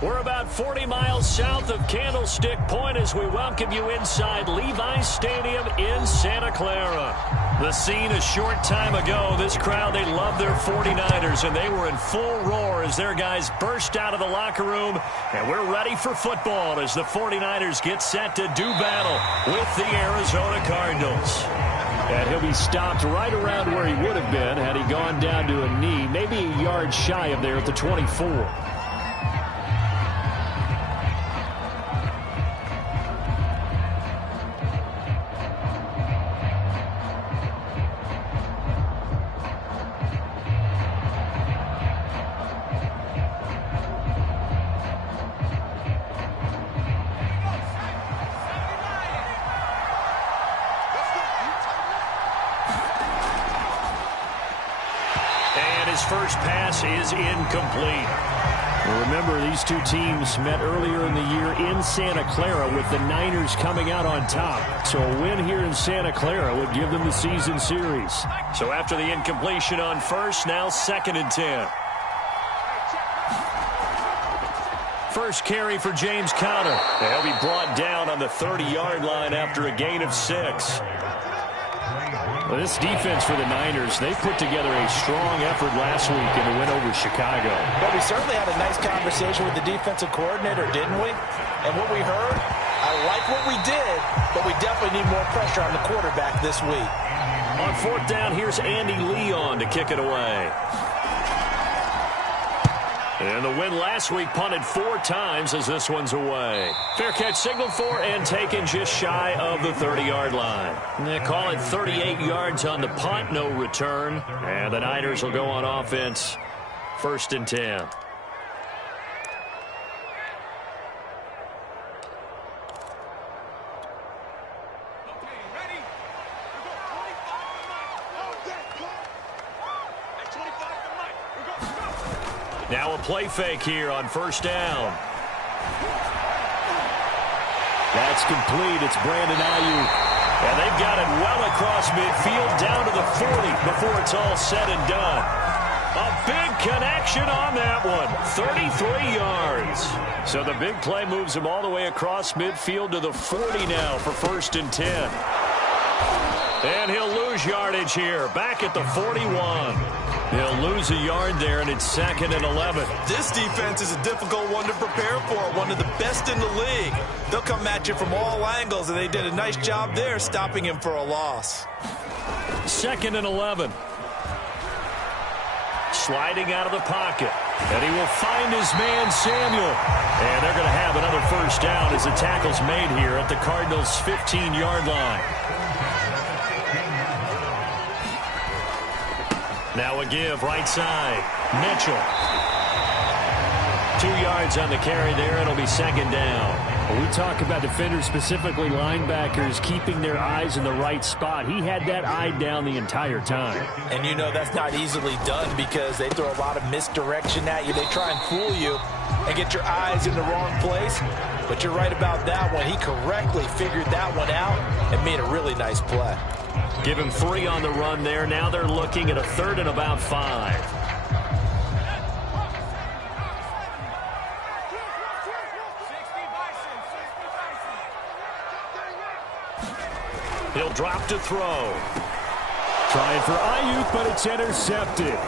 We're about 40 miles south of Candlestick Point as we welcome you inside Levi's Stadium in Santa Clara. The scene a short time ago, this crowd, they love their 49ers, and they were in full roar as their guys burst out of the locker room. And we're ready for football as the 49ers get set to do battle with the Arizona Cardinals. And he'll be stopped right around where he would have been had he gone down to a knee, maybe a yard shy of there at the 24. First pass is incomplete. Remember, these two teams met earlier in the year in Santa Clara with the Niners coming out on top. So a win here in Santa Clara would give them the season series. So after the incompletion on first, now 2nd and 10. First carry for James Conner. He'll be brought down on the 30-yard line after a gain of 6. Well, this defense for the Niners, they put together a strong effort last week in the win over Chicago. But we certainly had a nice conversation with the defensive coordinator, didn't we? And what we heard, I like what we did, but we definitely need more pressure on the quarterback this week. On 4th down, here's Andy Leon to kick it away. And the win last week punted 4 times as this one's away. Fair catch signaled for and taken just shy of the 30-yard line. They call it 38 yards on the punt, no return. And the Niners will go on offense, 1st and 10. Now a play fake here on 1st down. That's complete. It's Brandon Ayuk. And they've got it well across midfield down to the 40 before it's all said and done. A big connection on that one. 33 yards. So the big play moves him all the way across midfield to the 40 now for 1st and 10. And he'll lose yardage here. Back at the 41. He'll lose a yard there, and it's 2nd and 11. This defense is a difficult one to prepare for, one of the best in the league. They'll come at you from all angles, and they did a nice job there stopping him for a loss. 2nd and 11. Sliding out of the pocket. And he will find his man, Samuel. And they're going to have another 1st down as the tackle's made here at the Cardinals' 15-yard line. Now a give, right side. Mitchell. 2 yards on the carry there. It'll be 2nd down. When we talk about defenders, specifically linebackers, keeping their eyes in the right spot. He had that eye down the entire time. And you know that's not easily done because they throw a lot of misdirection at you. They try and fool you and get your eyes in the wrong place. But you're right about that one. He correctly figured that one out and made a really nice play. Give him 3 on the run there. Now they're looking at a 3rd and about 5. He'll drop to throw. Trying for Ayuk, but it's intercepted.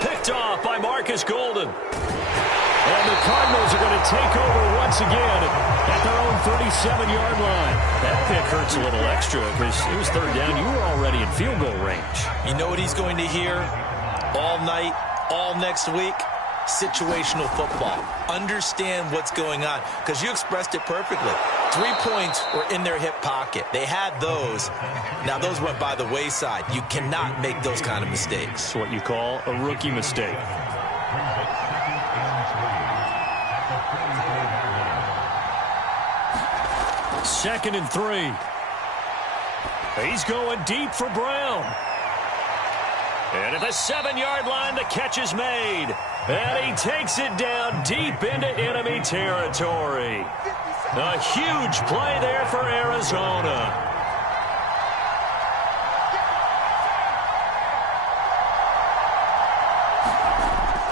Picked off by Marcus Golden. And the Cardinals are going to take over once again at their own 37-yard line. That pick hurts a little extra because it was 3rd down. You were already in field goal range. You know what he's going to hear all night, all next week? Situational football. Understand what's going on because you expressed it perfectly. 3 points were in their hip pocket. They had those. Now those went by the wayside. You cannot make those kind of mistakes. It's what you call a rookie mistake. Second and 3. He's going deep for Brown. And at the 7-yard line, the catch is made. And he takes it down deep into enemy territory. A huge play there for Arizona.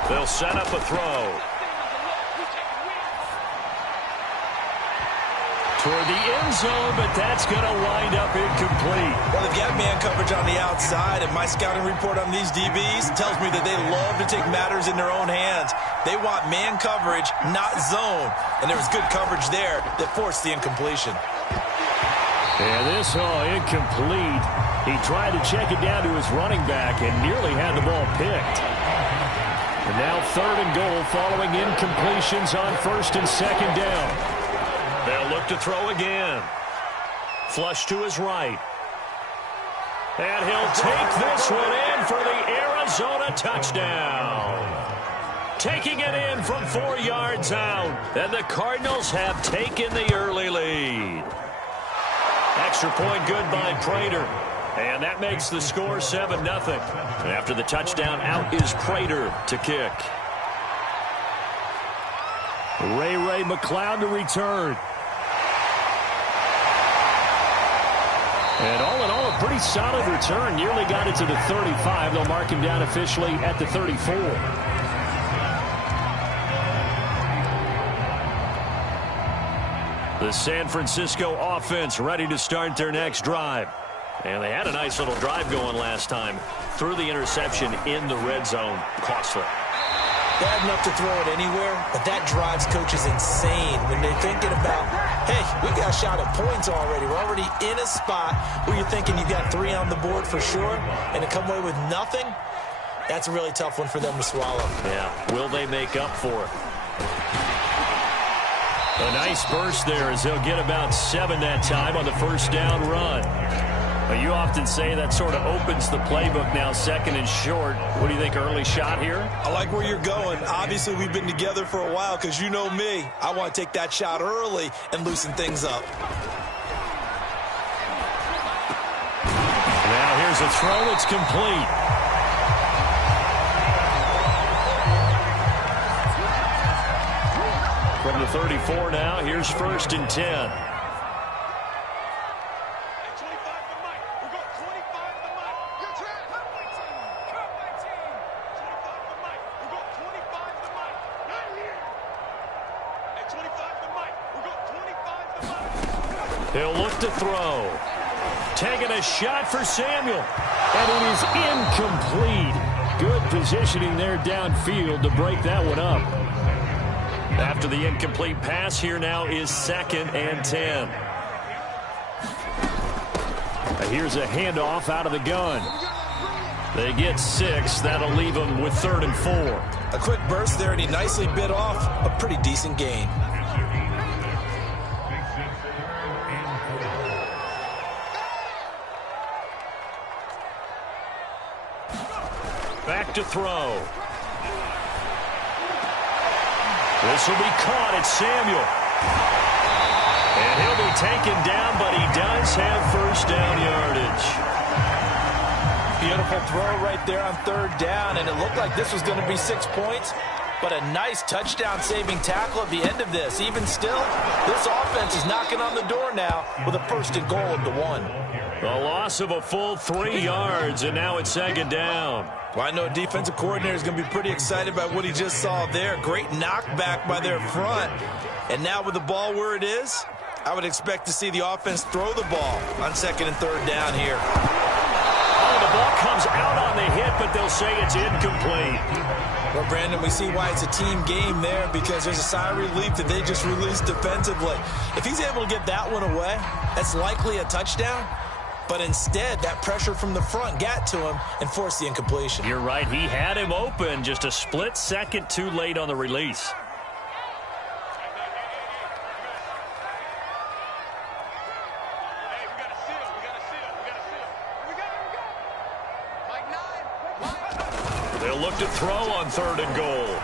They'll set up a throw. toward the end zone, but that's going to wind up incomplete. Well, they've got man coverage on the outside, and my scouting report on these DBs tells me that they love to take matters in their own hands. They want man coverage, not zone, and there was good coverage there that forced the incompletion. And this, incomplete. He tried to check it down to his running back and nearly had the ball picked. And now 3rd and goal following incompletions on 1st and 2nd down. They'll look to throw again. Flush to his right. And he'll take this one in for the Arizona touchdown. Taking it in from 4 yards out. And the Cardinals have taken the early lead. Extra point good by Prater. And that makes the score 7-0. After the touchdown, out is Prater to kick. Ray McLeod to return. And all in all, a pretty solid return. Nearly got it to the 35. They'll mark him down officially at the 34. The San Francisco offense ready to start their next drive. And they had a nice little drive going last time. Threw the interception in the red zone. Costly. Bad enough to throw it anywhere, but that drives coaches insane when they're thinking about, hey, we got a shot at points already. We're already in a spot where you're thinking you got 3 on the board for sure, and to come away with nothing, that's a really tough one for them to swallow. Yeah, will they make up for it? A nice burst there as they'll get about 7 that time on the 1st down run. You often say that sort of opens the playbook now, 2nd and short. What do you think, early shot here? I like where you're going. Obviously, we've been together for a while because you know me. I want to take that shot early and loosen things up. Now here's a throw. It's complete. From the 34 now, here's 1st and 10. He'll look to throw. Taking a shot for Samuel. And it is incomplete. Good positioning there downfield to break that one up. After the incomplete pass, here now is 2nd and 10. Here's a handoff out of the gun. They get 6. That'll leave them with 3rd and 4. A quick burst there, and he nicely bit off a pretty decent gain. Back to throw. This will be caught. It's Samuel. And he'll be taken down, but he does have 1st down yardage. Beautiful throw right there on 3rd down, and it looked like this was going to be 6 points, but a nice touchdown-saving tackle at the end of this. Even still, this offense is knocking on the door now with a 1st and goal at the 1. A loss of a full 3 yards, and now it's 2nd down. Well, I know a defensive coordinator is going to be pretty excited about what he just saw there. Great knockback by their front. And now with the ball where it is, I would expect to see the offense throw the ball on 2nd and 3rd down here. Oh, the ball comes out on the hit, but they'll say it's incomplete. Well, Brandon, we see why it's a team game there, because there's a sigh of relief that they just released defensively. If he's able to get that one away, that's likely a touchdown. But instead, that pressure from the front got to him and forced the incompletion. You're right. He had him open, just a split second too late on the release. They'll look to throw on 3rd and goal.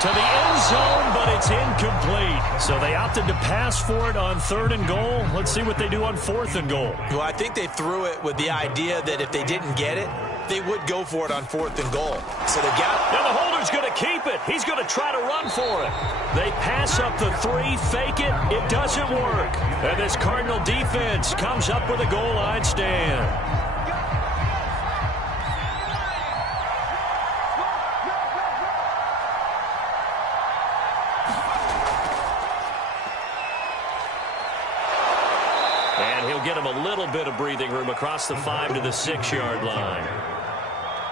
To the end zone, but it's incomplete. So they opted to pass for it on 3rd and goal. Let's see what they do on 4th and goal. Well, I think they threw it with the idea that if they didn't get it, they would go for it on 4th and goal. So they got it. Now the holder's going to keep it. He's going to try to run for it. They pass up the 3, fake it. It doesn't work. And this Cardinal defense comes up with a goal line stand. bit of breathing room across the 5 to the 6-yard line.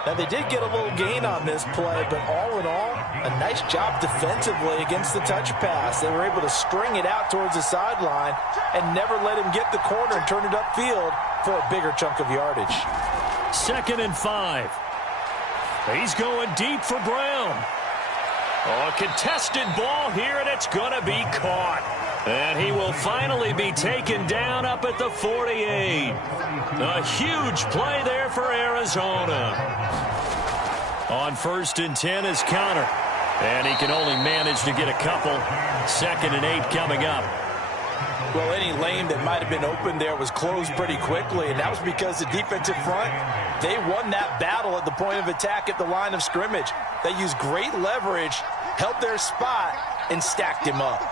Now, they did get a little gain on this play, but all in all, a nice job defensively against the touch pass. They were able to string it out towards the sideline and never let him get the corner and turn it upfield for a bigger chunk of yardage. 2nd and 5. He's going deep for Brown. Oh, a contested ball here, and it's going to be caught. And he will finally be taken down up at the 48. A huge play there for Arizona. On 1st and 10 is Connor. And he can only manage to get a couple. 2nd and 8 coming up. Well, any lane that might have been open there was closed pretty quickly, and that was because the defensive front, they won that battle at the point of attack at the line of scrimmage. They used great leverage, held their spot, and stacked him up.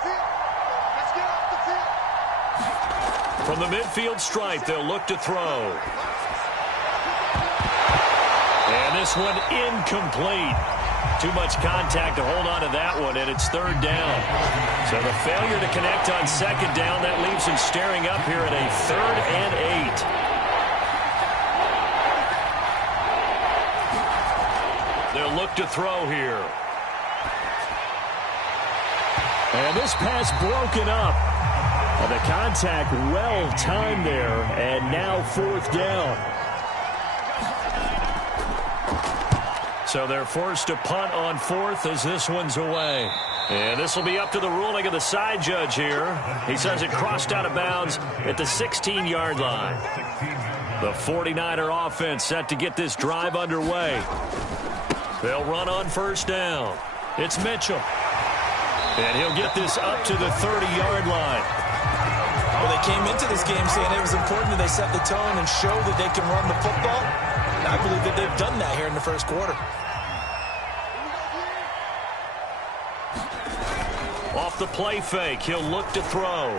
From the midfield stripe, they'll look to throw. And this one incomplete. Too much contact to hold on to that one, and it's 3rd down. So the failure to connect on 2nd down, that leaves him staring up here at a 3rd and 8. They'll look to throw here. And this pass broken up. The contact well-timed there, and now 4th down. So they're forced to punt on 4th as this one's away. And this will be up to the ruling of the side judge here. He says it crossed out of bounds at the 16-yard line. The 49er offense set to get this drive underway. They'll run on 1st down. It's Mitchell. And he'll get this up to the 30-yard line. Well, they came into this game saying it was important that they set the tone and show that they can run the football. And I believe that they've done that here in the 1st quarter. Off the play fake, he'll look to throw.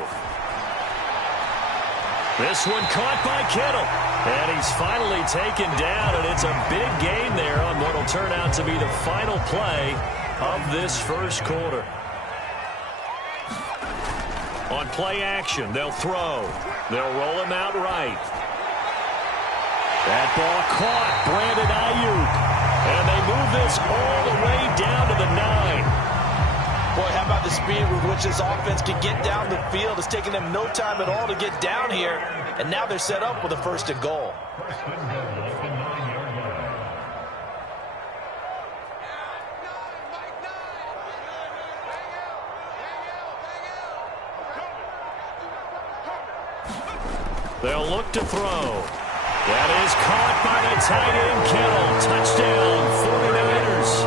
This one caught by Kittle. And he's finally taken down, and it's a big gain there on what will turn out to be the final play of this 1st quarter. On play action, they'll throw. They'll roll him out right. That ball caught. Brandon Ayuk. And they move this all the way down to the 9. Boy, how about the speed with which this offense can get down the field? It's taken them no time at all to get down here. And now they're set up with a 1st and goal. They'll look to throw. That is caught by the tight end, Kittle. Touchdown, 49ers.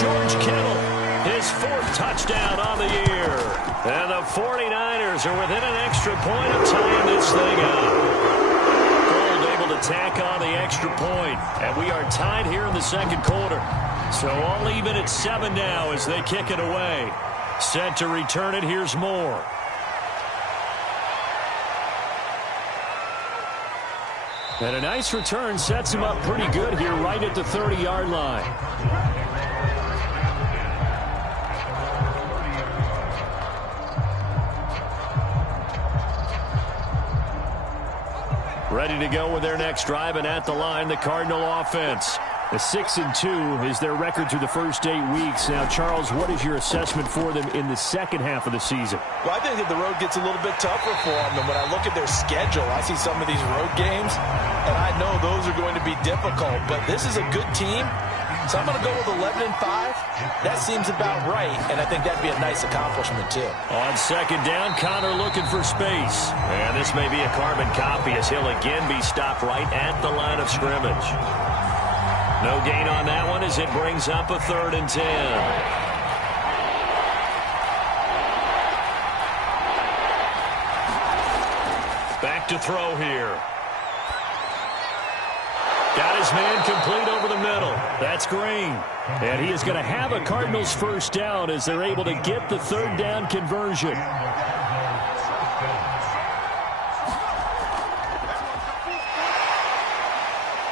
George Kittle, his 4th touchdown on the year. And the 49ers are within an extra point of tying this thing up. Gold able to tack on the extra point. And we are tied here in the 2nd quarter. So all even at 7 now as they kick it away. Set to return it, here's Moore. And a nice return sets him up pretty good here right at the 30-yard line. Ready to go with their next drive, and at the line, the Cardinal offense. A 6-2 is their record through the first 8 weeks. Now, Charles, what is your assessment for them in the 2nd half of the season? Well, I think that the road gets a little bit tougher for them. And when I look at their schedule, I see some of these road games, and I know those are going to be difficult. But this is a good team, so I'm going to go with 11-5. That seems about right, and I think that'd be a nice accomplishment, too. On 2nd down, Connor looking for space. And this may be a carbon copy as he'll again be stopped right at the line of scrimmage. No gain on that one as it brings up a 3rd and 10. Back to throw here. Got his man complete over the middle. That's Green. And he is going to have a Cardinals 1st down as they're able to get the 3rd down conversion.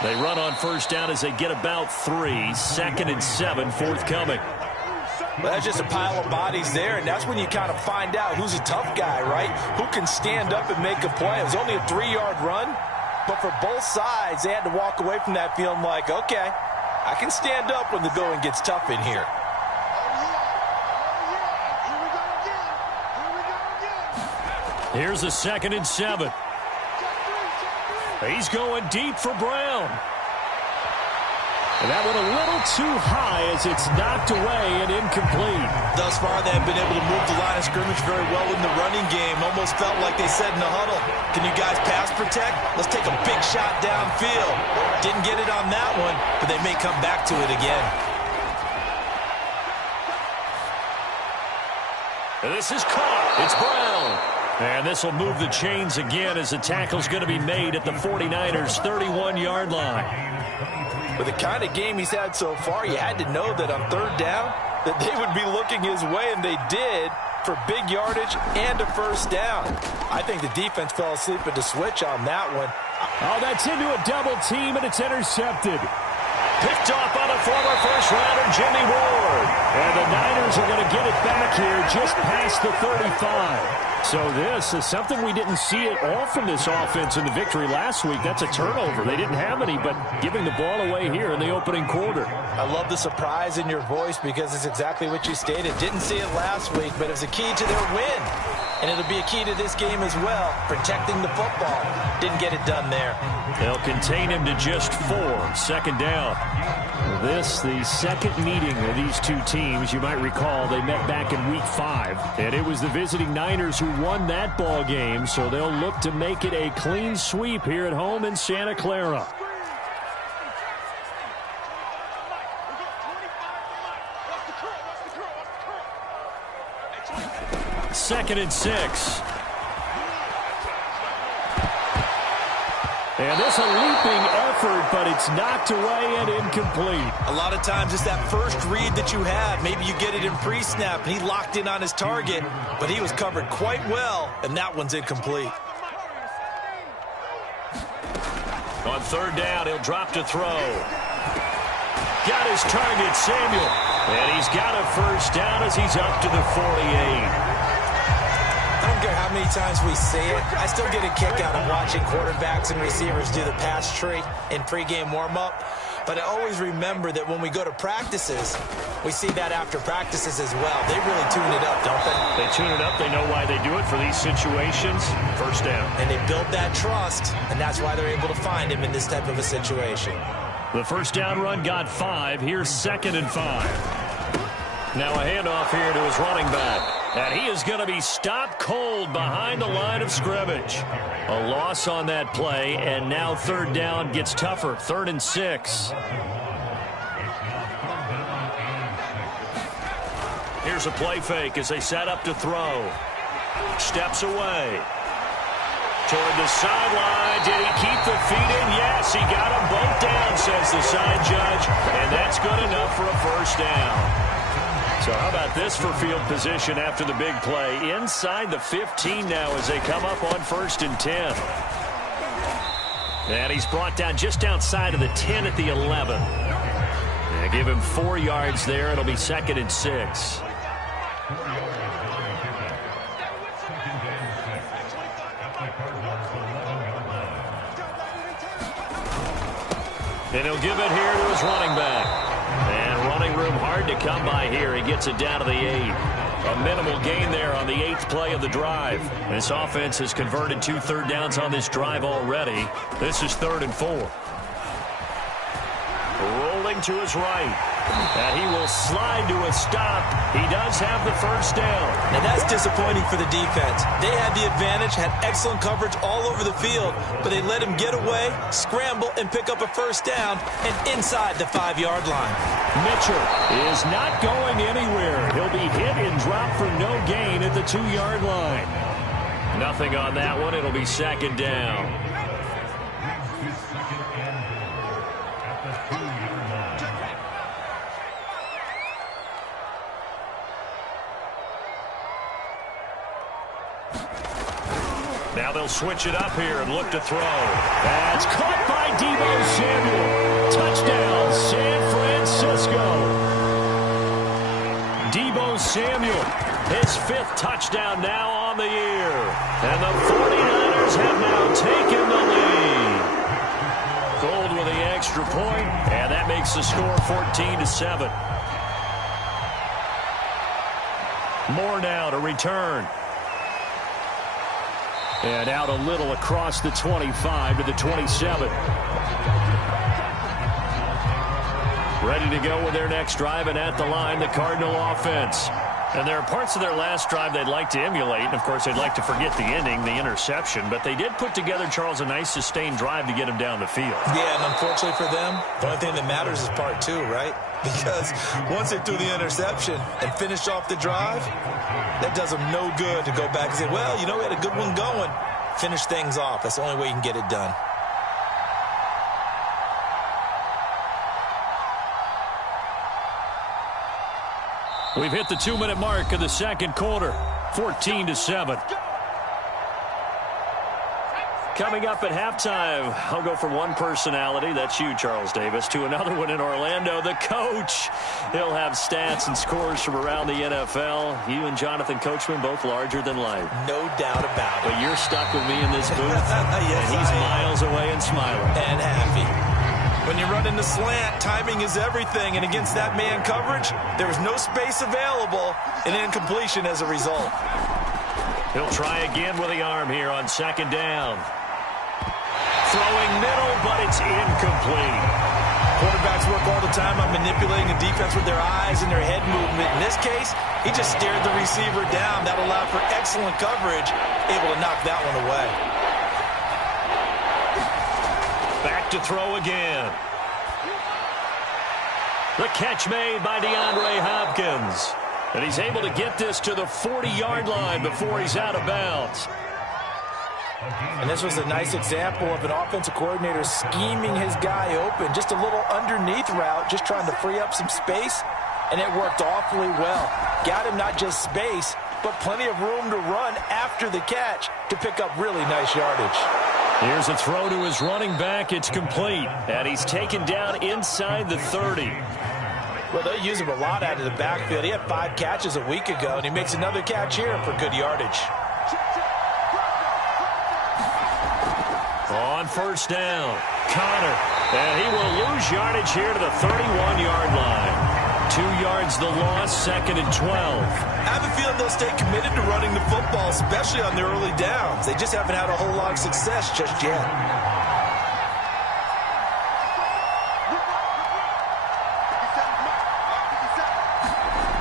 They run on 1st down as they get about 3. 2nd and 7 forthcoming. Well, that's just a pile of bodies there, and that's when you kind of find out who's a tough guy, right? Who can stand up and make a play. It was only a 3-yard run, but for both sides, they had to walk away from that feeling like, okay, I can stand up when the going gets tough in here. Here's a 2nd and 7. He's going deep for Brown. And that one a little too high as it's knocked away and incomplete. Thus far, they have been able to move the line of scrimmage very well in the running game. Almost felt like they said in the huddle, can you guys pass protect? Let's take a big shot downfield. Didn't get it on that one, but they may come back to it again. And this is caught. It's Brown. And this will move the chains again as the tackle's going to be made at the 49ers' 31-yard line. With the kind of game he's had so far, you had to know that on 3rd down that they would be looking his way, and they did, for big yardage and a 1st down. I think the defense fell asleep at the switch on that one. Oh, that's into a double team, and it's intercepted. Picked off by the former first-rounder Jimmy Ward. And the Niners are going to get it back here just past the 35. So this is something we didn't see at all from this offense in the victory last week. That's a turnover. They didn't have any, but giving the ball away here in the opening quarter. I love the surprise in your voice because it's exactly what you stated. Didn't see it last week, but it was a key to their win. And it'll be a key to this game as well, protecting the football. Didn't get it done there. They'll contain him to just 4. 2nd down. This, the second meeting of these two teams. You might recall they met back in week 5. And it was the visiting Niners who won that ball game, so they'll look to make it a clean sweep here at home in Santa Clara. Second and 6. And this a leaping effort, but it's knocked away and incomplete. A lot of times it's that first read that you have. Maybe you get it in pre-snap, and he locked in on his target, but he was covered quite well, and that one's incomplete. On 3rd down, he'll drop to throw. Got his target, Samuel. And he's got a 1st down as he's up to the 48. I don't care how many times we say it, I still get a kick out of watching quarterbacks and receivers do the pass tree in pregame warm-up. But I always remember that when we go to practices, we see that after practices as well. They really tune it up, don't they? They tune it up. They know why they do it for these situations. 1st down. And they build that trust, and that's why they're able to find him in this type of a situation. The 1st down run got 5. Here's 2nd and 5. Now a handoff here to his running back. And he is going to be stopped cold behind the line of scrimmage. A loss on that play, and now 3rd down gets tougher. 3rd and 6. Here's a play fake as they set up to throw. Steps away. Toward the sideline. Did he keep the feet in? Yes, he got them both down, says the side judge. And that's good enough for a 1st down. So how about this for field position after the big play? Inside the 15 now as they come up on 1st and 10. And he's brought down just outside of the 10 at the 11. They give him 4 yards there. It'll be 2nd and 6. And he'll give it here to his running back. And running room hard to come by here. He gets it down to the 8. A minimal gain there on the 8th play of the drive. This offense has converted 2 3rd downs on this drive already. This is 3rd and 4. Rolling to his right. And he will slide to a stop. He does have the 1st down. Now that's disappointing for the defense. They had the advantage, had excellent coverage all over the field, but they let him get away, scramble, and pick up a 1st down, and inside the 5-yard line. Mitchell is not going anywhere. He'll be hit and dropped for no gain at the 2-yard line. Nothing on that one. It'll be 2nd down. Now they'll switch it up here and look to throw. That's caught by Deebo Samuel. Touchdown, San Francisco. His 5th touchdown now on the year. And the 49ers have now taken the lead. Gold with the extra point, and that makes the score 14-7. Moore now to return. And out a little across the 25 to the 27. Ready to go with their next drive, and at the line, the Cardinal offense. And there are parts of their last drive they'd like to emulate, and of course they'd like to forget the ending, the interception, but they did put together, Charles, a nice sustained drive to get him down the field. Yeah, and unfortunately for them, the only thing that matters is part 2, right? Because once they threw the interception and finished off the drive, that does them no good to go back and say, well, you know, we had a good one going. Finish things off. That's the only way you can get it done. We've hit the 2-minute mark of the second quarter, 14-7. Coming up at halftime, I'll go from one personality, that's you, Charles Davis, to another one in Orlando, the coach. He'll have stats and scores from around the NFL. You and Jonathan Coachman, both larger than life. No doubt about it. But you're stuck with me in this booth, yes, and he's miles away and smiling. And happy. When you run in the slant, timing is everything, and against that man coverage, there was no space available, and incompletion as a result. He'll try again with the arm here on second down. Throwing middle, but it's incomplete. Quarterbacks work all the time on manipulating a defense with their eyes and their head movement. In this case, he just stared the receiver down. That allowed for excellent coverage, able to knock that one away. Back to throw again. The catch made by DeAndre Hopkins. And he's able to get this to the 40-yard line before he's out of bounds. And this was a nice example of an offensive coordinator scheming his guy open. Just a little underneath route, just trying to free up some space, and it worked awfully well. Got him not just space, but plenty of room to run after the catch to pick up really nice yardage. Here's a throw to his running back. It's complete, and he's taken down inside the 30. Well, they use him a lot out of the backfield. He had 5 catches a week ago, and he makes another catch here for good yardage. On first down, Connor, and he will lose yardage here to the 31-yard line. 2 yards the loss, second and 12. I have a feeling they'll stay committed to running the football, especially on their early downs. They just haven't had a whole lot of success just yet.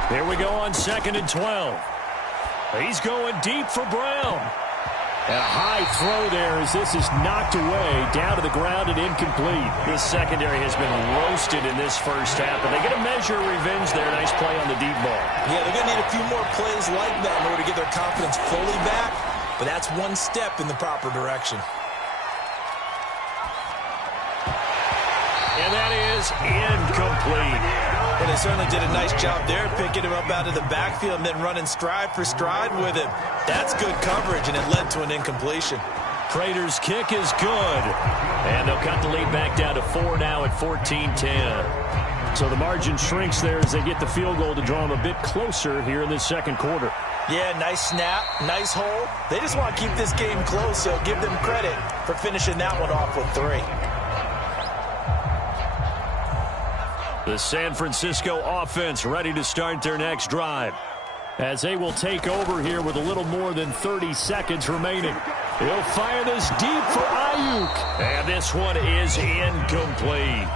Here we go on second and 12. He's going deep for Brown. And a high throw there as this is knocked away, down to the ground and incomplete. This secondary has been roasted in this first half, but they get a measure of revenge there. Nice play on the deep ball. Yeah, they're going to need a few more plays like that in order to get their confidence fully back, but that's one step in the proper direction. And that is incomplete. Well, they certainly did a nice job there, picking him up out of the backfield and then running stride for stride with him. That's good coverage, and it led to an incompletion. Prater's kick is good. And they'll cut the lead back down to 4 now at 14-10. So the margin shrinks there as they get the field goal to draw them a bit closer here in this second quarter. Yeah, nice snap, nice hole. They just want to keep this game close, so give them credit for finishing that one off with 3. The San Francisco offense ready to start their next drive as they will take over here with a little more than 30 seconds remaining. He'll fire this deep for Ayuk, and this one is incomplete.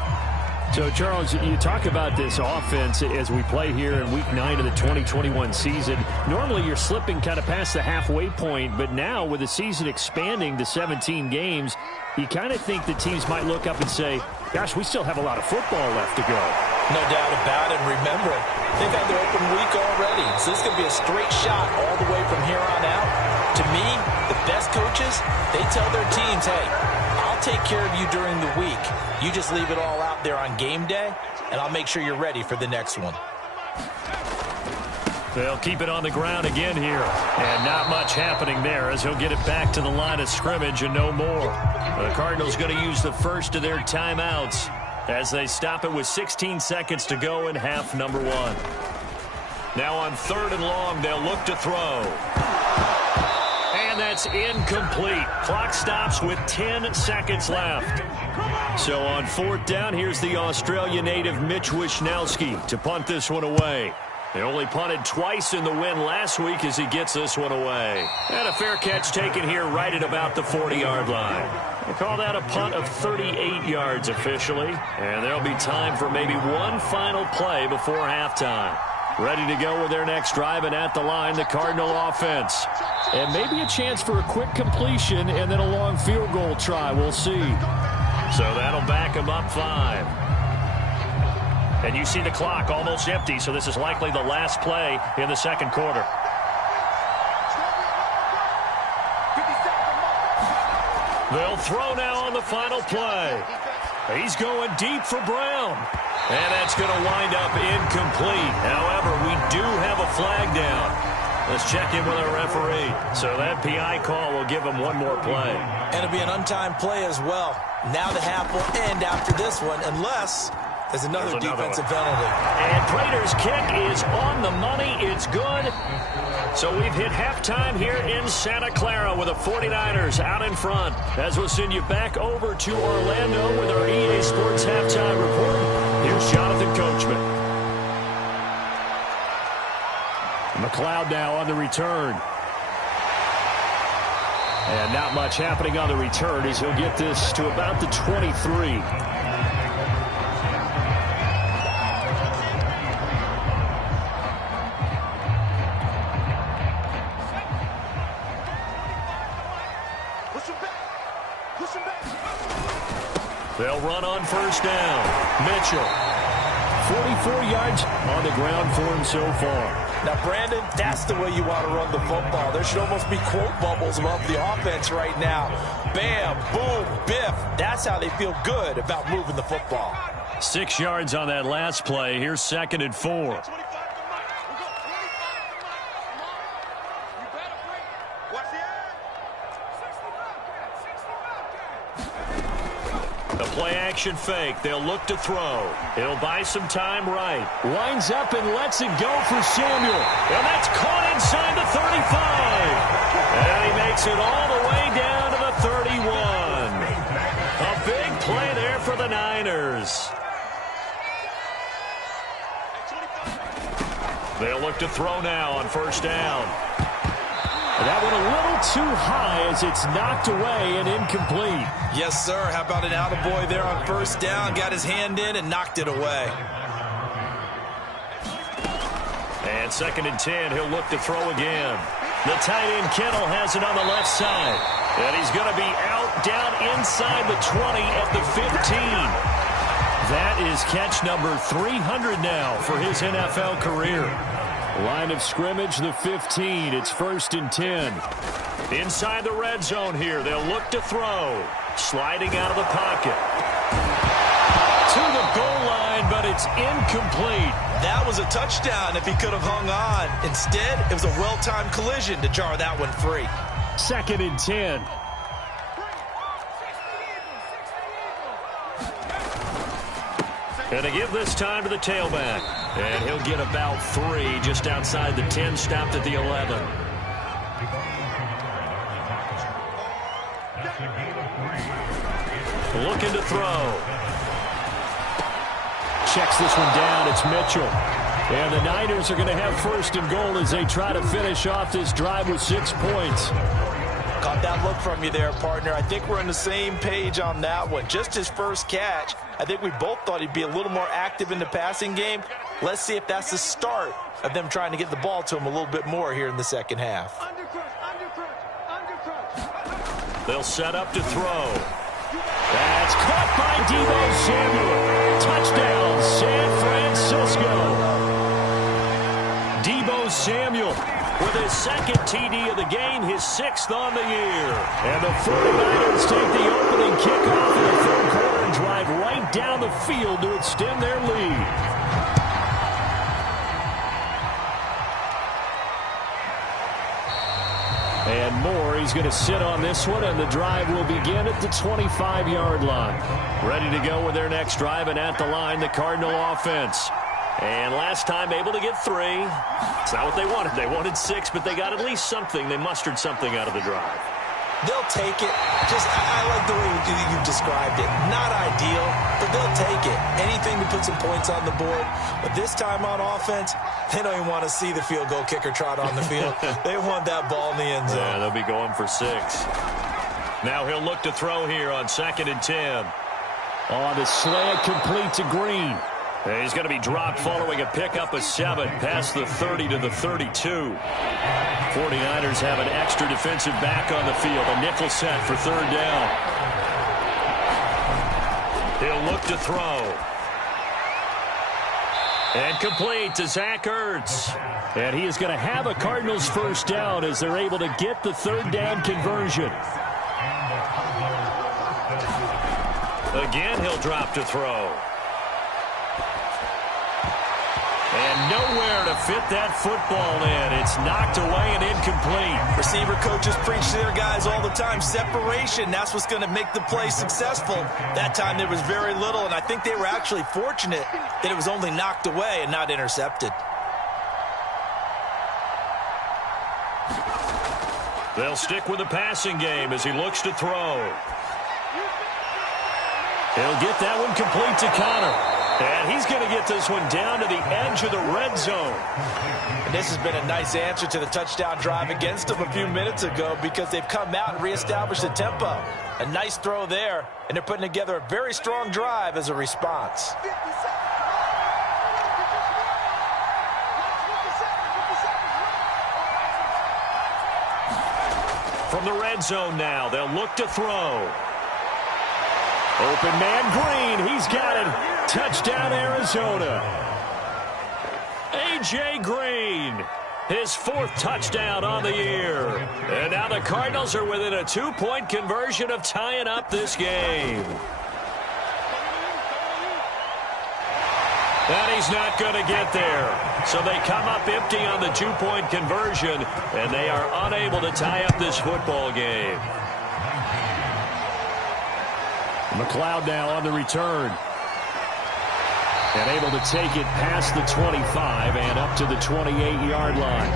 So, Charles, you talk about this offense as we play here in Week 9 of the 2021 season. Normally, you're slipping kind of past the halfway point, but now with the season expanding to 17 games, you kind of think the teams might look up and say, gosh, we still have a lot of football left to go. No doubt about it. Remember, they've had their open week already, so this is going to be a straight shot all the way from here on out. To me, the best coaches, they tell their teams, hey, I'll take care of you during the week. You just leave it all out there on game day, and I'll make sure you're ready for the next one. They'll keep it on the ground again here. And not much happening there as he'll get it back to the line of scrimmage and no more. The Cardinals going to use the first of their timeouts as they stop it with 16 seconds to go in half number 1. Now on 3rd and long, they'll look to throw. And that's incomplete. Clock stops with 10 seconds left. So on 4th down, here's the Australia native Mitch Wishnowski to punt this one away. They only punted twice in the win last week as he gets this one away. And a fair catch taken here right at about the 40-yard line. They call that a punt of 38 yards officially. And there'll be time for maybe one final play before halftime. Ready to go with their next drive, and at the line, the Cardinal offense. And maybe a chance for a quick completion and then a long field goal try. We'll see. So that'll back them up 5. And you see the clock almost empty, so this is likely the last play in the second quarter. They'll throw now on the final play. He's going deep for Brown. And that's going to wind up incomplete. However, we do have a flag down. Let's check in with our referee. So that PI call will give him one more play. And it'll be an untimed play as well. Now the half will end after this one, unless there's another defensive penalty. And Prater's kick is on the money. It's good. So we've hit halftime here in Santa Clara with the 49ers out in front. As we'll send you back over to Orlando with our EA Sports Halftime Report. Here's Jonathan Coachman. McLeod now on the return. And not much happening on the return as he'll get this to about the 23. They'll run on 1st down. Mitchell. 44 yards on the ground for him so far. Now, Brandon, that's the way you want to run the football. There should almost be quote bubbles above the offense right now. Bam, boom, biff. That's how they feel good about moving the football. 6 yards on that last play. Here's 2nd and 4. Play-action fake. They'll look to throw. He'll buy some time right. Winds up and lets it go for Samuel. And that's caught inside the 35. And he makes it all the way down to the 31. A big play there for the Niners. They'll look to throw now on 1st down. That went a little too high as it's knocked away and incomplete. Yes, sir. How about an attaboy there on 1st down? Got his hand in and knocked it away. And 2nd and 10, he'll look to throw again. The tight end Kittle has it on the left side. And he's going to be out down inside the 20 at the 15. That is catch number 300 now for his NFL career. Line of scrimmage, the 15. It's 1st and 10. Inside the red zone here. They'll look to throw. Sliding out of the pocket. To the goal line, but it's incomplete. That was a touchdown if he could have hung on. Instead, it was a well-timed collision to jar that one free. 2nd and 10. And to give this time to the tailback. And he'll get about 3 just outside the 10, stopped at the 11. Looking to throw. Checks this one down. It's Mitchell. And the Niners are going to have 1st and goal as they try to finish off this drive with 6 points. Got that look from you there, partner. I think we're on the same page on that one. Just his first catch. I think we both thought he'd be a little more active in the passing game. Let's see if that's the start of them trying to get the ball to him a little bit more here in the second half. They'll set up to throw. That's caught by Deebo Samuel. Touchdown, San Francisco. Deebo Samuel with his 2nd TD of the game, his 6th on the year. And the 49ers take the opening kickoff in the 3rd quarter and drive right down the field to extend their lead. And more, he's going to sit on this one, and the drive will begin at the 25-yard line. Ready to go with their next drive, and at the line, the Cardinal offense. And last time able to get 3. It's not what they wanted. They wanted 6, but they got at least something. They mustered something out of the drive. They'll take it. I like the way you've described it. Not ideal, but they'll take it. Anything to put some points on the board. But this time on offense, they don't even want to see the field goal kicker trot on the field. They want that ball in the end zone. Yeah, they'll be going for 6. Now he'll look to throw here on 2nd and 10. On the slant, complete to Green. He's going to be dropped following a pickup of 7 past the 30 to the 32. 49ers have an extra defensive back on the field. A nickel set for 3rd down. He'll look to throw. And complete to Zach Ertz. And he is going to have a Cardinals 1st down as they're able to get the 3rd down conversion. Again, he'll drop to throw. And nowhere to fit that football in. It's knocked away and incomplete. Receiver coaches preach to their guys all the time. Separation, that's what's going to make the play successful. That time there was very little, and I think they were actually fortunate that it was only knocked away and not intercepted. They'll stick with the passing game as he looks to throw. He'll get that one complete to Connor. And he's going to get this one down to the edge of the red zone. And this has been a nice answer to the touchdown drive against them a few minutes ago because they've come out and reestablished the tempo. A nice throw there, and they're putting together a very strong drive as a response. From the red zone now, they'll look to throw. Open man Green, he's got it. Touchdown, Arizona. A.J. Green, his 4th touchdown on the year. And now the Cardinals are within a 2-point conversion of tying up this game. And he's not going to get there. So they come up empty on the 2-point conversion, and they are unable to tie up this football game. McLeod now on the return. And able to take it past the 25 and up to the 28-yard line.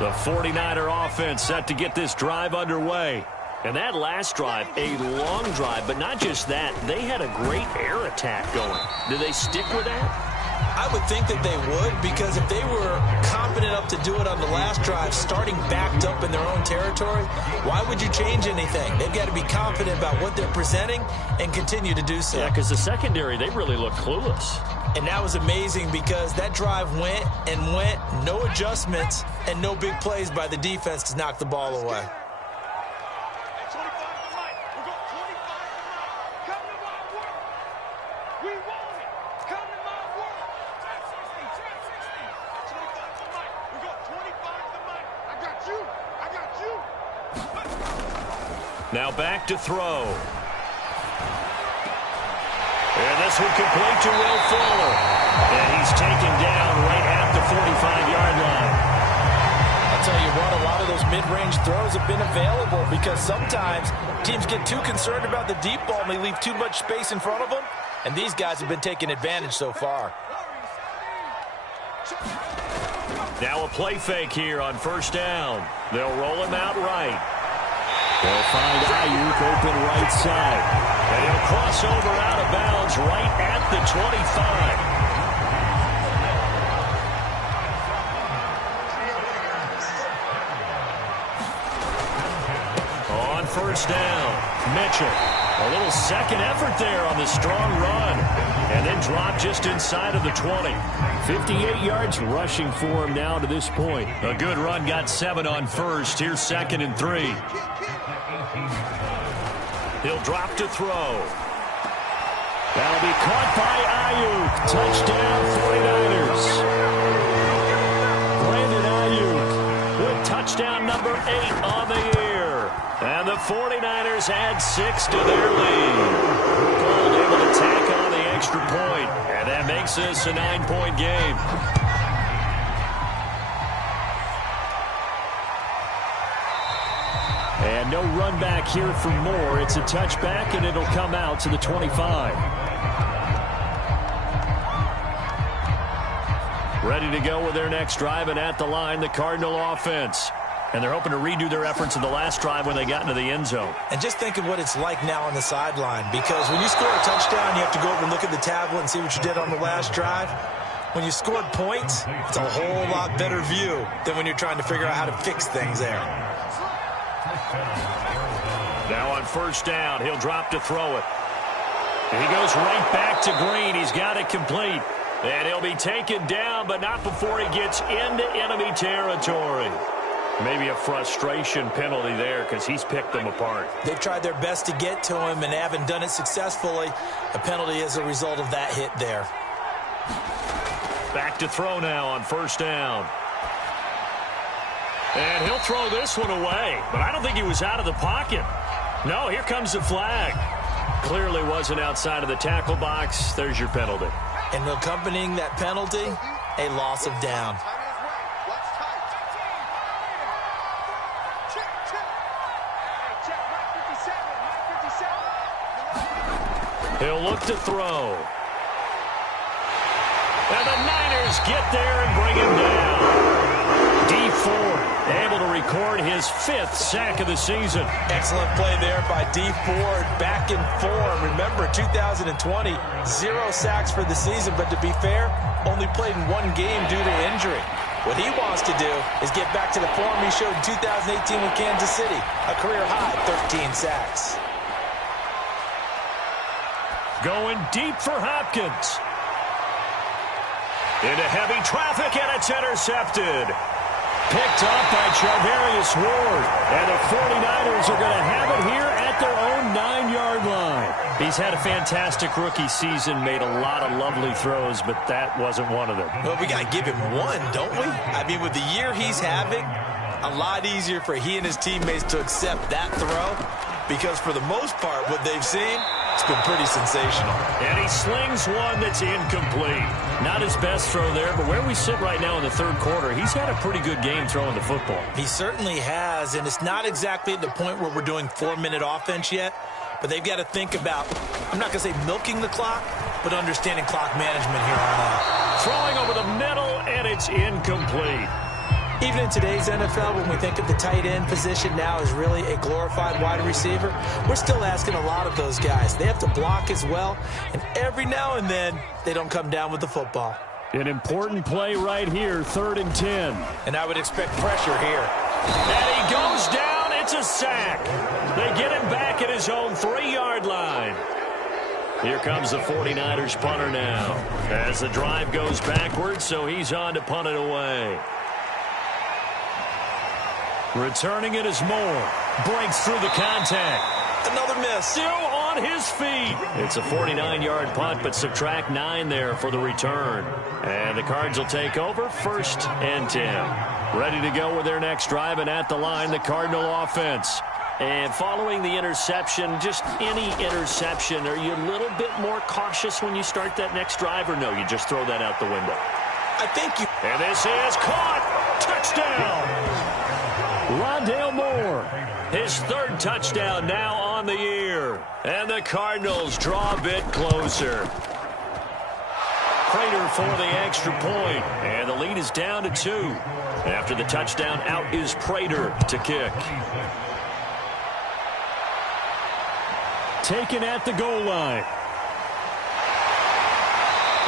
The 49er offense set to get this drive underway. And that last drive, a long drive, but not just that. They had a great air attack going. Do they stick with that? I would think that they would, because if they were confident enough to do it on the last drive, starting backed up in their own territory, why would you change anything? They've got to be confident about what they're presenting and continue to do so. Yeah, because the secondary, they really look clueless. And that was amazing because that drive went and went, no adjustments, and no big plays by the defense to knock the ball away. Now back to throw. And this one complete to Will Fuller. And he's taken down right at the 45-yard line. I'll tell you what, a lot of those mid-range throws have been available because sometimes teams get too concerned about the deep ball and they leave too much space in front of them. And these guys have been taking advantage so far. Now a play fake here on 1st down. They'll roll him out right. They'll find Ayuk open right side. And he'll cross over out of bounds right at the 25. On 1st down, Mitchell. A little second effort there on the strong run. And then drop just inside of the 20. 58 yards rushing for him now to this point. A good run, got 7 on 1st. Here's 2nd and 3. He'll drop to throw. That'll be caught by Ayuk. Touchdown, 49ers. Brandon Ayuk with touchdown number 8 on the year. And the 49ers add 6 to their lead. Gold able to tack on the extra point. And that makes this a 9-point game. And no run back here for more. It's a touchback, and it'll come out to the 25. Ready to go with their next drive, and at the line, the Cardinal offense. And they're hoping to redo their efforts in the last drive when they got into the end zone. And just think of what it's like now on the sideline, because when you score a touchdown, you have to go over and look at the tablet and see what you did on the last drive. When you scored points, it's a whole lot better view than when you're trying to figure out how to fix things there. Now on first down, he'll drop to throw it. He goes right back to Green. He's got it complete. And he'll be taken down, but not before he gets into enemy territory. Maybe a frustration penalty there because he's picked them apart. They've tried their best to get to him and haven't done it successfully. A penalty as a result of that hit there. Back to throw now on first down. And he'll throw this one away, but I don't think he was out of the pocket. No, here comes the flag. Clearly wasn't outside of the tackle box. There's your penalty. And accompanying that penalty, a loss of down. He'll look to throw. And the Niners get there and bring him down. D Ford able to record his 5th sack of the season. Excellent play there by D Ford, back in form. Remember, 2020, 0 sacks for the season, but to be fair, only played in 1 game due to injury. What he wants to do is get back to the form he showed in 2018 with Kansas City, a career-high 13 sacks. Going deep for Hopkins. Into heavy traffic, and it's intercepted. Picked up by Charvarius Ward. And the 49ers are going to have it here at their own 9-yard line. He's had a fantastic rookie season, made a lot of lovely throws, but that wasn't one of them. Well, we got to give him one, don't we? I mean, with the year he's having, a lot easier for he and his teammates to accept that throw, because for the most part, what they've seen, it's been pretty sensational. And he slings one that's incomplete. Not his best throw there, but where we sit right now in the third quarter, he's had a pretty good game throwing the football. He certainly has, and it's not exactly at the point where we're doing 4-minute offense yet, but they've got to think about, I'm not going to say milking the clock, but understanding clock management here on out. Throwing over the middle, and it's incomplete. Even in today's NFL, when we think of the tight end position now as really a glorified wide receiver, we're still asking a lot of those guys. They have to block as well, and every now and then, they don't come down with the football. An important play right here, 3rd and 10. And I would expect pressure here. And he goes down. It's a sack. They get him back at his own 3-yard line. Here comes the 49ers punter now as the drive goes backwards, so he's on to punt it away. Returning it is Moore. Breaks through the contact. Another miss. Still on his feet. It's a 49-yard punt, but subtract 9 there for the return. And the Cards will take over 1st and 10. Ready to go with their next drive, and at the line, the Cardinal offense. And following the interception, just any interception, are you a little bit more cautious when you start that next drive, or no, you just throw that out the window? I think you... And this is caught. Touchdown. Rondale Moore, his 3rd touchdown now on the year. And the Cardinals draw a bit closer. Prater for the extra point. And the lead is down to 2. After the touchdown, out is Prater to kick. Taken at the goal line.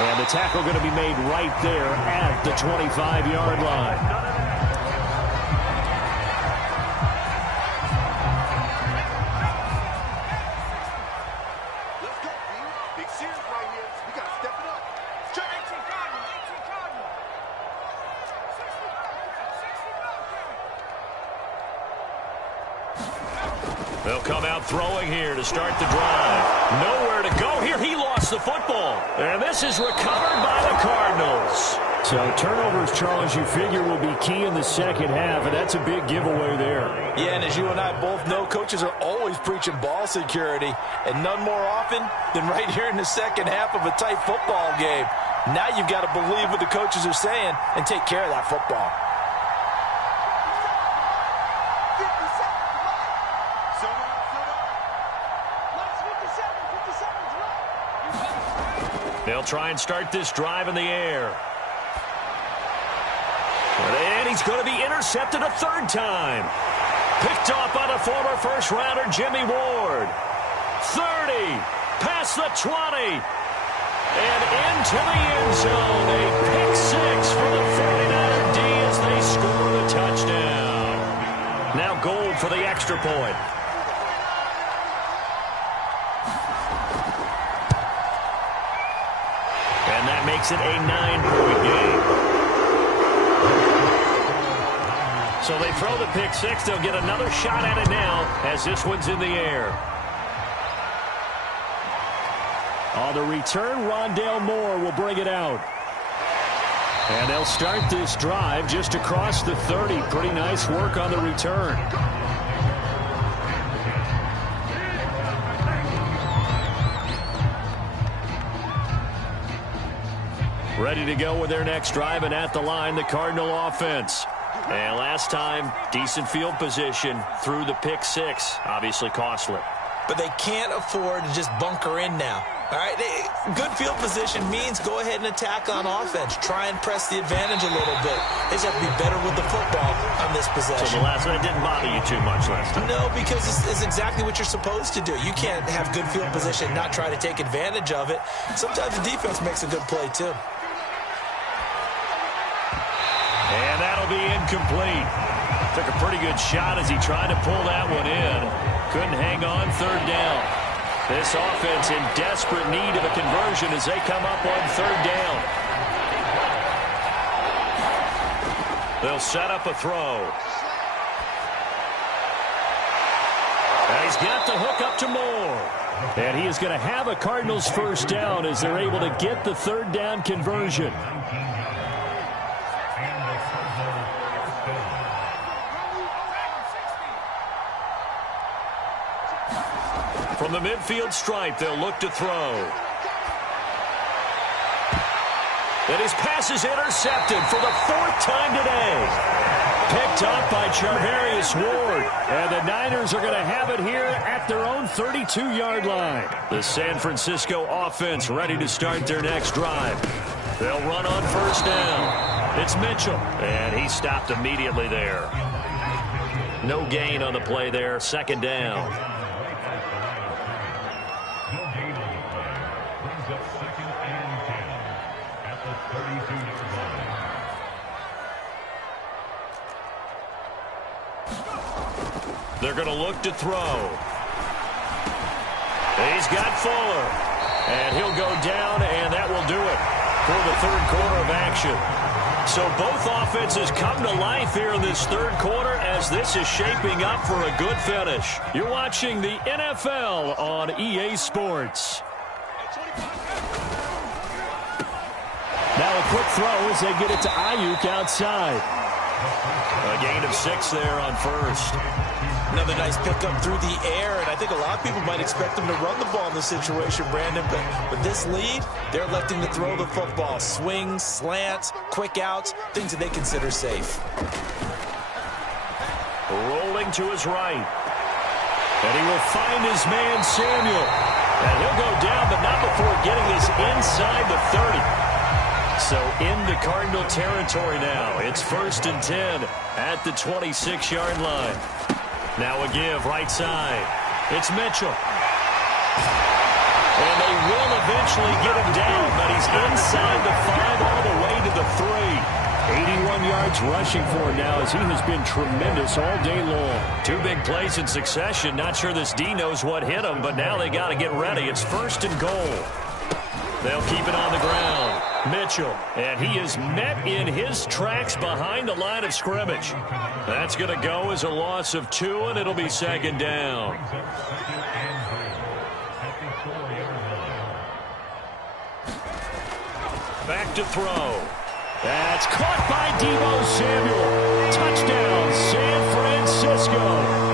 And the tackle going to be made right there at the 25-yard line. They'll come out throwing here to start the drive. Nowhere to go here. He lost the football. And this is recovered by the Cardinals. So turnovers, Charles, you figure will be key in the second half, and that's a big giveaway there. Yeah, and as you and I both know, coaches are always preaching ball security, and none more often than right here in the second half of a tight football game. Now you've got to believe what the coaches are saying and take care of that football. They'll try and start this drive in the air. And he's going to be intercepted a third time. Picked off by the former first-rounder Jimmy Ward. 30, past the 20, and into the end zone. A pick six for the 49er D as they score the touchdown. Now Gold for the extra point. And that makes it a 9-point game. So they throw the pick six. They'll get another shot at it now as this one's in the air. On the return, Rondale Moore will bring it out. And they'll start this drive just across the 30. Pretty nice work on the return. Ready to go with their next drive, and at the line, the Cardinal offense. And last time, decent field position through the pick six. Obviously costly. But they can't afford to just bunker in now. All right, good field position means go ahead and attack on offense. Try and press the advantage a little bit. They just have to be better with the football on this possession. So the last one didn't bother you too much last time? No, because it's exactly what you're supposed to do. You can't have good field position and not try to take advantage of it. Sometimes the defense makes a good play, too. And that'll be incomplete. Took a pretty good shot as he tried to pull that one in. Couldn't hang on, third down. This offense in desperate need of a conversion as they come up on third down. They'll set up a throw. And he's got the hook up to Moore. And he is going to have a Cardinals first down as they're able to get the third down conversion. From the midfield stripe, they'll look to throw. And his pass is intercepted for the fourth time today. Picked up by Charvarius Ward. And the Niners are going to have it here at their own 32-yard line. The San Francisco offense ready to start their next drive. They'll run on first down. It's Mitchell. And he stopped immediately there. No gain on the play there. Second down. They're going to look to throw. He's got Fuller. And he'll go down, and that will do it for the third quarter of action. So both offenses come to life here in this third quarter as this is shaping up for a good finish. You're watching the NFL on EA Sports. Now a quick throw as they get it to Ayuk outside. A gain of 6 there on first. Another nice pickup through the air, and I think a lot of people might expect them to run the ball in this situation, Brandon, but with this lead, they're electing to throw the football. Swings, slants, quick outs, things that they consider safe. Rolling to his right. And he will find his man, Samuel. And he'll go down, but not before getting this inside the 30. So into Cardinal territory now. It's 1st and 10 at the 26-yard line. Now a give right side. It's Mitchell. And they will eventually get him down, but he's inside the 5 all the way to the 3. 81 yards rushing for him now as he has been tremendous all day long. 2 big plays in succession. Not sure this D knows what hit him, but now they got to get ready. It's 1st and goal. They'll keep it on the ground. Mitchell, and he is met in his tracks behind the line of scrimmage. That's going to go as a loss of 2, and it'll be 2nd down. Back to throw. That's caught by Deebo Samuel. Touchdown, San Francisco.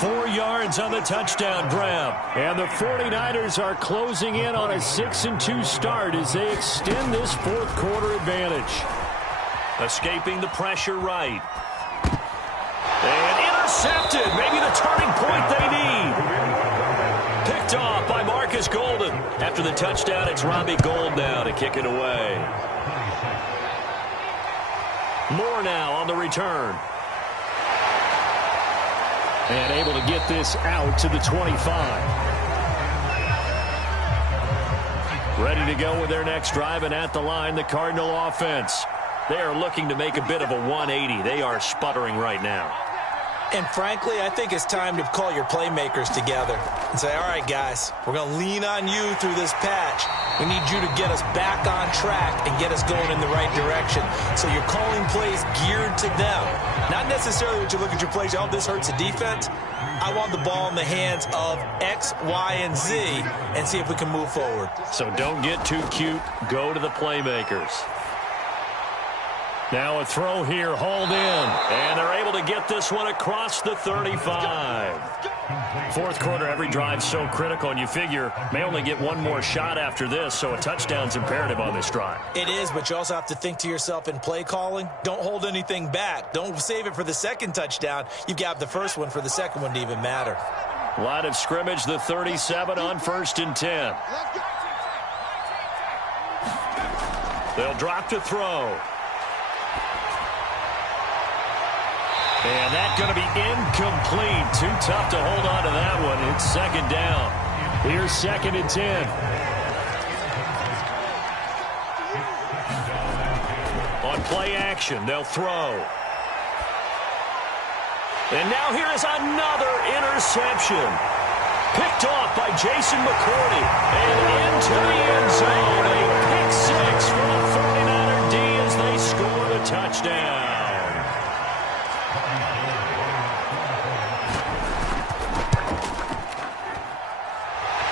4 yards on the touchdown grab. And the 49ers are closing in on a 6-2 start as they extend this fourth quarter advantage. Escaping the pressure right. And intercepted. Maybe the turning point they need. Picked off by Marcus Golden. After the touchdown, it's Robbie Gould now to kick it away. Moore now on the return. And able to get this out to the 25. Ready to go with their next drive, and at the line, the Cardinal offense. They are looking to make a bit of a 180. They are sputtering right now. And frankly, I think it's time to call your playmakers together and say, all right, guys, we're going to lean on you through this patch. We need you to get us back on track and get us going in the right direction. So you're calling plays geared to them. Not necessarily what you look at your plays, oh, this hurts the defense. I want the ball in the hands of X, Y, and Z and see if we can move forward. So don't get too cute. Go to the playmakers. Now a throw here, hauled in. And they're able to get this one across the 35. Fourth quarter, every drive so critical, and you figure may only get one more shot after this, so a touchdown's imperative on this drive. It is, but you also have to think to yourself in play calling, don't hold anything back. Don't save it for the second touchdown. You've got the first one for the second one to even matter. Line of scrimmage, the 37 on 1st and 10. They'll drop to throw. And that's going to be incomplete. Too tough to hold on to that one. It's second down. Here's 2nd and 10. On play action, they'll throw. And now here is another interception. Picked off by Jason McCourty. And into the end zone. A pick six for the 49er D as they score the touchdown.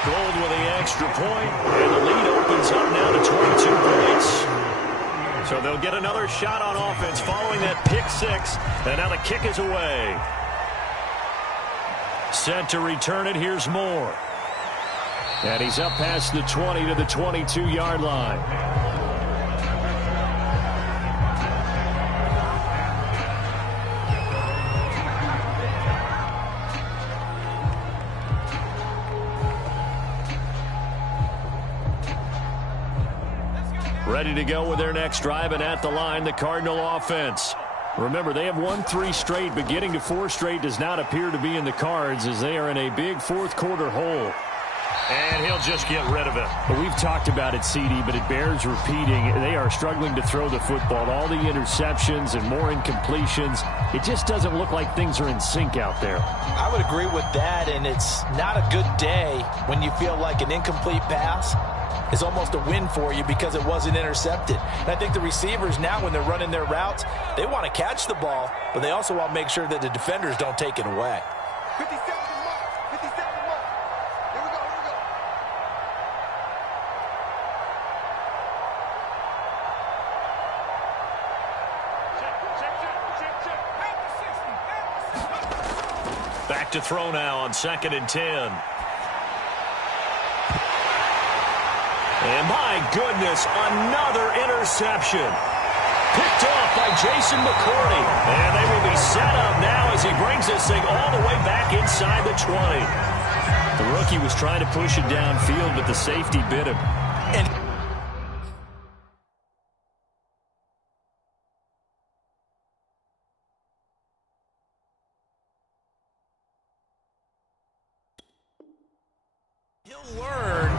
Gould with the extra point, and the lead opens up now to 22 points. So they'll get another shot on offense following that pick six, and now the kick is away. Set to return it, here's Moore. And he's up past the 20 to the 22-yard line. Ready to go with their next drive, and at the line, the Cardinal offense. Remember, they have won 3 straight, but getting to 4 straight does not appear to be in the cards as they are in a big fourth quarter hole. And he'll just get rid of it. Well, we've talked about it, CD, but it bears repeating. They are struggling to throw the football. All the interceptions and more incompletions. It just doesn't look like things are in sync out there. I would agree with that, and it's not a good day when you feel like an incomplete pass is almost a win for you because it wasn't intercepted. And I think the receivers now, when they're running their routes, they want to catch the ball, but they also want to make sure that the defenders don't take it away. 57 mark. 57 mark. Here we go. Back to throw now on 2nd and 10. And my goodness, another interception. Picked off by Jason McCourty. And they will be set up now as he brings this thing all the way back inside the 20. The rookie was trying to push it downfield, but the safety bit him. And he'll learn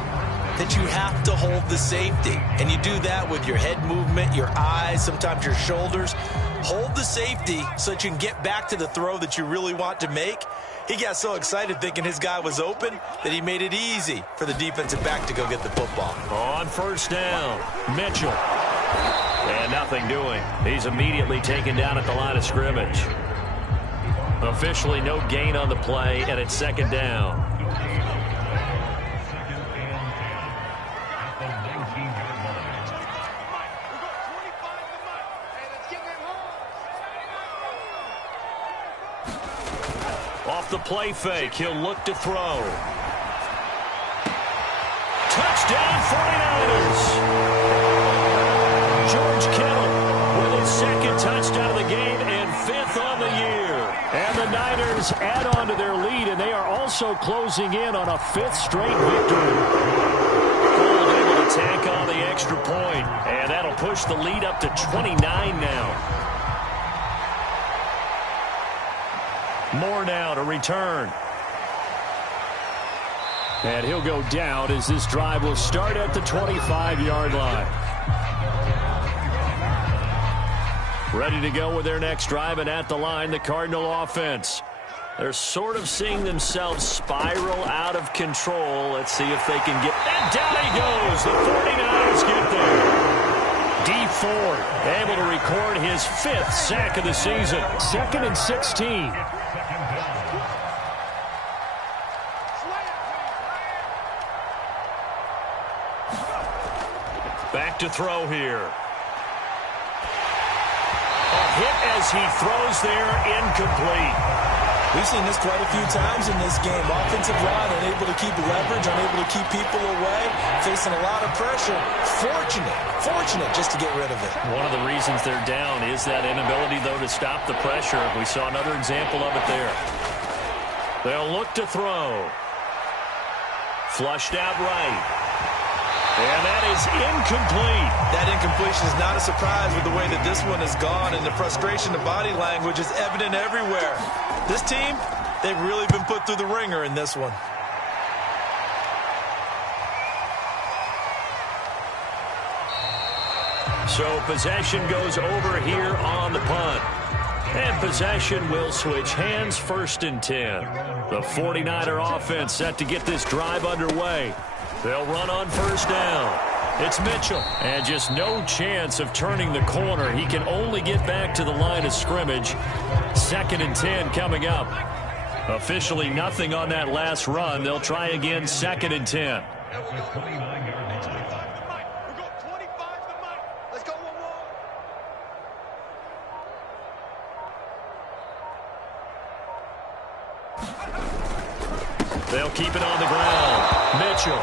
that you have to hold the safety. And you do that with your head movement, your eyes, sometimes your shoulders. Hold the safety so that you can get back to the throw that you really want to make. He got so excited thinking his guy was open that he made it easy for the defensive back to go get the football. On 1st down, Mitchell. And nothing doing. He's immediately taken down at the line of scrimmage. Officially no gain on the play, and it's 2nd down. Off the play fake, he'll look to throw. Touchdown, 49ers! George Kittle with his 2nd touchdown of the game and 5th on the year. And the Niners add on to their lead, and they are also closing in on a 5th straight victory. tack on the extra point, and that'll push the lead up to 29 now. Moore now to return. And he'll go down as this drive will start at the 25-yard line. Ready to go with their next drive, and at the line, the Cardinal offense. They're sort of seeing themselves spiral out of control. Let's see if they can get... And down he goes. The 49ers get there. D. Ford able to record his 5th sack of the season. 2nd and 16. Back to throw here. A hit as he throws there, incomplete. We've seen this quite a few times in this game. Offensive line unable to keep leverage, unable to keep people away, facing a lot of pressure. Fortunate just to get rid of it. One of the reasons they're down is that inability, though, to stop the pressure. We saw another example of it there. They'll look to throw. Flushed out right. And that is incomplete. That incompletion is not a surprise with the way that this one has gone, and the frustration, the body language is evident everywhere. This team, they've really been put through the ringer in this one. So possession goes over here on the punt. And possession will switch hands, 1st and 10. The 49er offense set to get this drive underway. They'll run on 1st down. It's Mitchell. And just no chance of turning the corner. He can only get back to the line of scrimmage. 2nd and 10 coming up. Officially nothing on that last run. They'll try again, 2nd and 10. They'll keep it on the ground. Mitchell.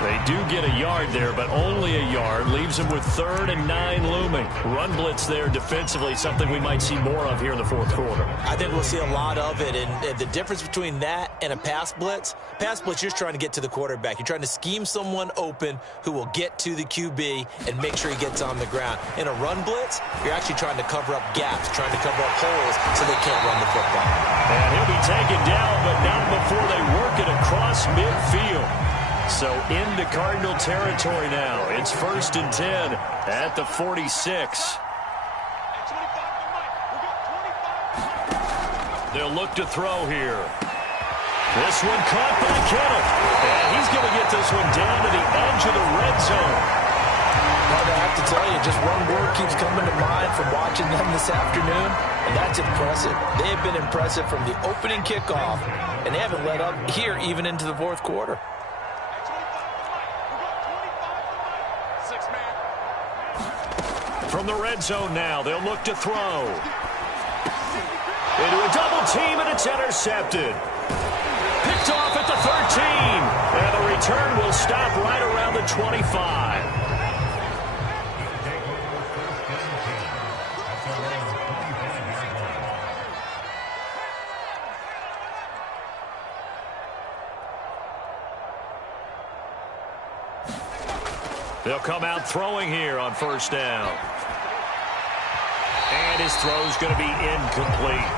They do get a yard there, but only a yard. Leaves them with 3rd and 9 looming. Run blitz there defensively, something we might see more of here in the 4th quarter. I think we'll see a lot of it, and the difference between that and a pass blitz, you're just trying to get to the quarterback. You're trying to scheme someone open who will get to the QB and make sure he gets on the ground. In a run blitz, you're actually trying to cover up gaps, trying to cover up holes so they can't run the football. And he'll be taken down, but not before they work it across midfield. So into Cardinal territory now. It's 1st and 10 at the 46. They'll look to throw here. This one caught by Kittle. And he's going to get this one down to the edge of the red zone. But I have to tell you, just one word keeps coming to mind from watching them this afternoon, and that's impressive. They have been impressive from the opening kickoff, and they haven't let up here even into the 4th quarter. From the red zone now, they'll look to throw. Into a double team, and it's intercepted. Picked off at the 13. And the return will stop right around the 25. They'll come out throwing here on 1st down. And his throw's going to be incomplete.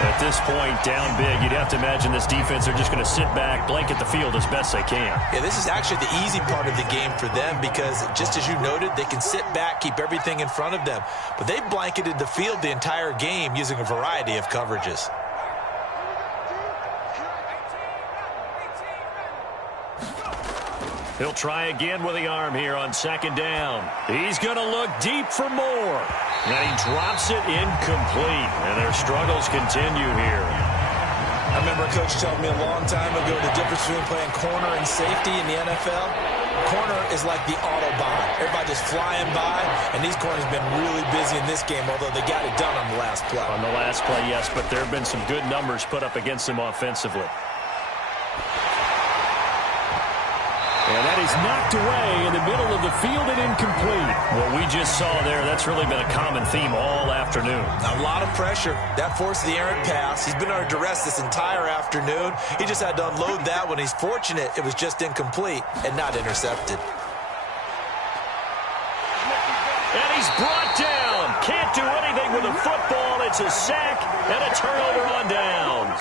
At this point, down big, you'd have to imagine this defense are just going to sit back, blanket the field as best they can. Yeah, this is actually the easy part of the game for them because, just as you noted, they can sit back, keep everything in front of them. But they blanketed the field the entire game using a variety of coverages. He'll try again with the arm here on 2nd down. He's going to look deep for Moore. And he drops it incomplete. And their struggles continue here. I remember a coach telling me a long time ago the difference between playing corner and safety in the NFL. Corner is like the Autobahn. Everybody just flying by, and these corners have been really busy in this game, although they got it done on the last play. On the last play, yes, but there have been some good numbers put up against them offensively. And that is knocked away in the middle of the field and incomplete. What we just saw there, that's really been a common theme all afternoon. A lot of pressure. That forced the errant pass. He's been under duress this entire afternoon. He just had to unload that one. He's fortunate it was just incomplete and not intercepted. brought down. Can't do anything with a football. It's a sack and a turnover on downs.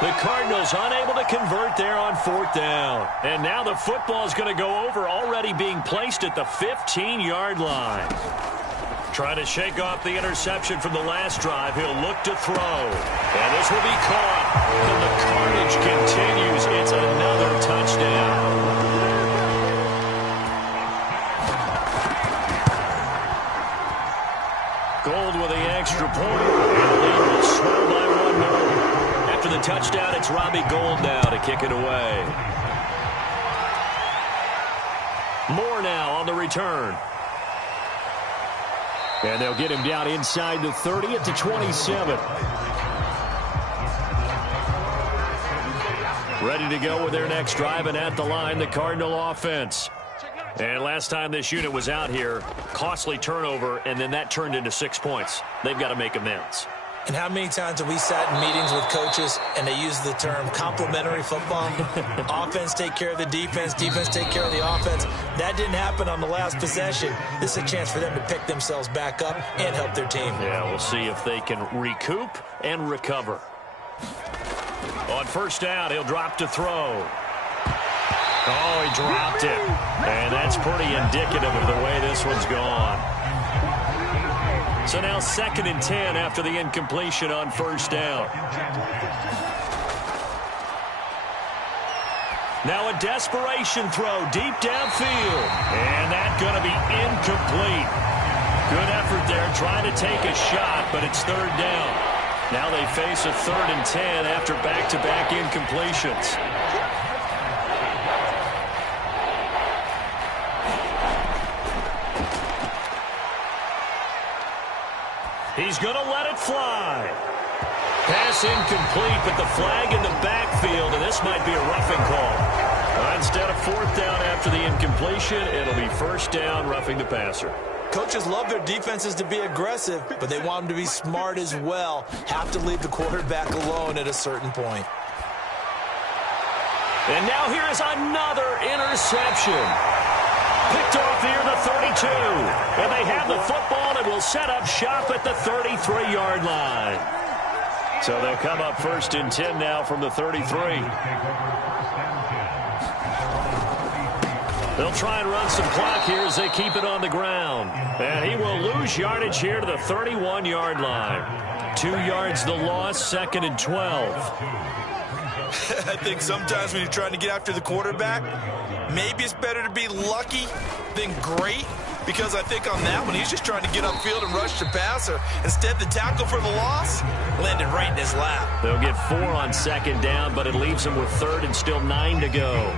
The Cardinals unable to convert there on 4th down. And now the football is going to go over, already being placed at the 15-yard line. Trying to shake off the interception from the last drive. He'll look to throw. And this will be caught. And the carnage continues. It's another touchdown. Gold with the extra point. And the lead will swell by 1 more. After the touchdown, it's Robbie Gould now to kick it away. Moore now on the return. And they'll get him down inside the 30 at the 27. Ready to go with their next drive, and at the line, the Cardinal offense. And last time this unit was out here, costly turnover, and then that turned into 6 points. They've got to make amends. And how many times have we sat in meetings with coaches and they use the term complementary football? Offense take care of the defense, defense take care of the offense. That didn't happen on the last possession. This is a chance for them to pick themselves back up and help their team. Yeah, we'll see if they can recoup and recover. On 1st down, he'll drop to throw. Oh, he dropped it. And that's pretty indicative of the way this one's gone. So now 2nd and 10 after the incompletion on 1st down. Now a desperation throw deep downfield. And that's going to be incomplete. Good effort there trying to take a shot, but it's 3rd down. Now they face a 3rd and 10 after back-to-back incompletions. He's going to let it fly. Pass incomplete, but the flag in the backfield, and this might be a roughing call. Instead of 4th down after the incompletion, it'll be 1st down, roughing the passer. Coaches love their defenses to be aggressive, but they want them to be smart as well. Have to leave the quarterback alone at a certain point. And now here is another interception. Picked off near the 32. And they have the football and will set up shop at the 33-yard line. So they'll come up 1st and 10 now from the 33. They'll try and run some clock here as they keep it on the ground. And he will lose yardage here to the 31-yard line. 2 yards the loss, 2nd and 12. I think sometimes when you're trying to get after the quarterback, maybe it's better to be lucky than great, because I think on that one, he's just trying to get upfield and rush the passer. Instead, the tackle for the loss landed right in his lap. They'll get 4 on 2nd down, but it leaves them with 3rd and still 9 to go.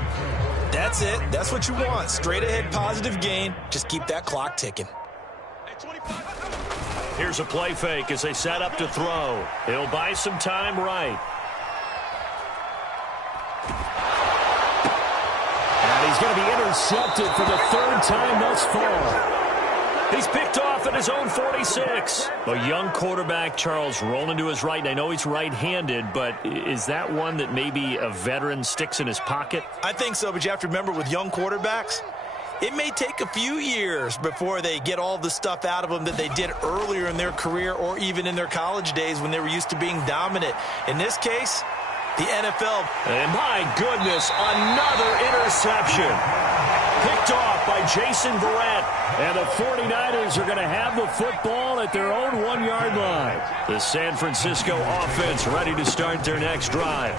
That's it. That's what you want. Straight ahead positive gain. Just keep that clock ticking. Here's a play fake as they set up to throw. He'll buy some time right. And he's going to be intercepted for the 3rd time thus far. He's picked off at his own 46. A young quarterback, Charles, rolling to his right. And I know he's right-handed, but is that one that maybe a veteran sticks in his pocket? I think so, but you have to remember with young quarterbacks, it may take a few years before they get all the stuff out of them that they did earlier in their career or even in their college days when they were used to being dominant. In this case, the NFL. And my goodness, another interception. Picked off by Jason Verrett. And the 49ers are going to have the football at their own 1-yard line. The San Francisco offense ready to start their next drive.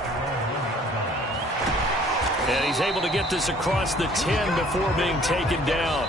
And he's able to get this across the 10 before being taken down.